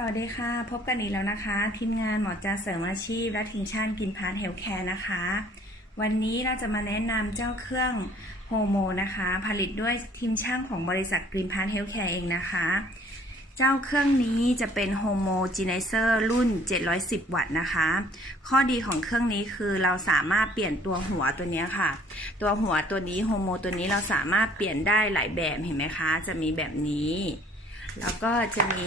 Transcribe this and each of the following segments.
สวัสดีค่ะ พบกันอีกแล้วนะคะ ทีมงานหมอจาเสริมอาชีพ และทีมชาติกินพาร์ทเฮลท์แคร์นะคะ วันนี้เราจะมาแนะนำเจ้าเครื่องโฮโมนะคะ ผลิตด้วยทีมช่างของบริษัทกรีนพาร์ทเฮลท์แคร์เองนะคะ เจ้าเครื่องนี้จะเป็นโฮโมจีไนเซอร์รุ่น 710 วัตต์นะคะ ข้อดีของเครื่องนี้คือเราสามารถเปลี่ยนตัวหัวตัวนี้ค่ะ ตัวหัวตัวนี้โฮโมตัวนี้เราสามารถเปลี่ยนได้หลายแบบเห็นไหมคะ จะมีแบบนี้ แล้วก็จะมี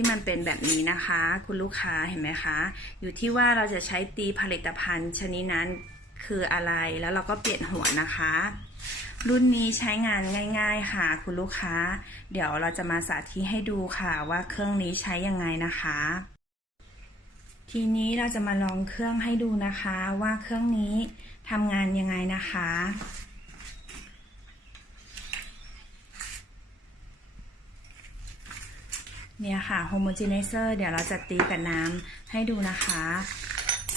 ที่มันเป็นแบบนี้นะคะ คุณลูกค้าเห็นไหมคะ อยู่ที่ว่าเราจะใช้ตีผลิตภัณฑ์ชนิดนั้นคืออะไรแล้วเราก็เปลี่ยนหัวนะคะ รุ่นนี้ใช้งานง่าย ๆ ค่ะ คุณลูกค้า เดี๋ยวเราจะมาสาธิตให้ดูค่ะว่าเครื่องนี้ใช้ยังไงนะคะ ทีนี้เราจะมาลองเครื่องให้ดูนะคะ ว่าเครื่องนี้ทำงานยังไงนะคะ เนี่ยค่ะ homogenizer เดี๋ยวเราจะตีกับน้ำให้ดูนะคะ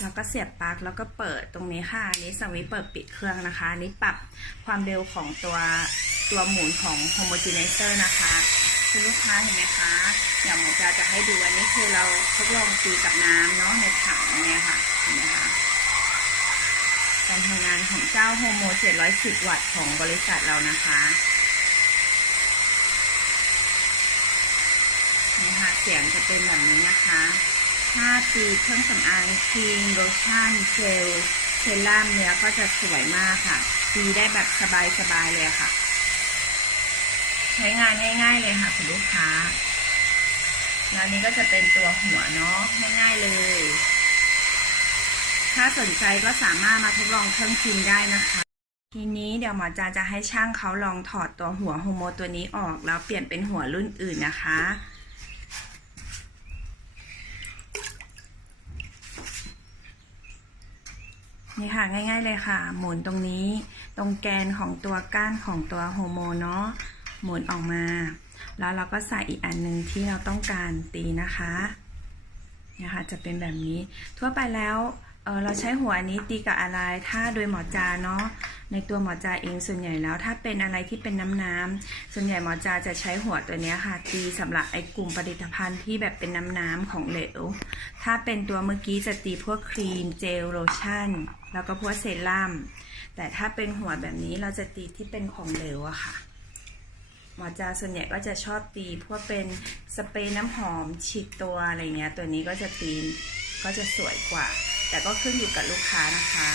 แล้วก็เสียบปลั๊กแล้วก็เปิดตรงนี้ค่ะอันนี้สวิตช์เปิดปิดเครื่องนะคะอันนี้ปรับความเร็วของตัวตัวหมุนของ homogenizer นะคะคุณลูกค้าเห็นไหมคะเดี๋ยวหมอจะจะให้ดูอันนี้คือเราทดลองตีกับน้ำเนาะในถังเนี่ยค่ะเห็นไหมคะการทำงานของเจ้า Homo 710 วัตต์ของบริษัทเรานะคะ นี่ค่ะเสียงจะเป็นแบบนี้นะคะถ้าตีเครื่องสำอางครีมโลชั่นเจลเซรั่มเนื้อก็จะสวยมากค่ะ ตีได้แบบสบายๆเลยค่ะ ใช้งานง่าย ๆ เลยค่ะคุณลูกค้าแล้วนี้ก็จะเป็นตัวหัวเนาะง่ายๆเลย ถ้าสนใจก็สามารถมาทดลองเครื่องพิมพ์ได้นะคะ ทีนี้เดี๋ยวหมอจาจะให้ช่างเขาลองถอดตัวหัวโฮโมตัวนี้ออก แล้วเปลี่ยนเป็นหัวรุ่นอื่นนะคะ นี่ค่ะง่าย ๆเลยค่ะ หมุนตรงนี้ ตรงแกนของตัวก้านของตัวโฮโมเนาะหมุนออกมา แล้วเราก็ใส่อีกอันหนึ่งที่เราต้องการตีนะคะเนี่ยค่ะจะเป็นแบบนี้ทั่วไปแล้วเเราใช้หัวนนี้ตีกับอะไรถ้าโดยหมอจาเนาะ ในตัวหมอจาเองส่วนใหญ่แล้วถ้าเป็นอะไรที่เป็นน้ำน้ำส่วนใหญ่หมอจาจะใช้หัวตัวนี้ค่ะตีสำหรับไอ้กลุ่มผลิตภัณฑ์ที่แบบเป็นน้ำน้ำของเหลว ถ้าเป็นตัวเมื่อกี้จะตีพวกครีมเจลโลชั่น แล้วก็พวกเซรั่มแต่ถ้าเป็นหัวแบบนี้เราจะตีที่เป็นของเหลวอะค่ะ หมอจาส่วนใหญ่ก็จะชอบตีพวกเป็นสเปรย์น้ำหอมฉีดตัวอะไรเงี้ยตัวนี้ก็จะตีก็จะสวยกว่า แต่ก็ขึ้นอยู่กับลูกค้านะคะ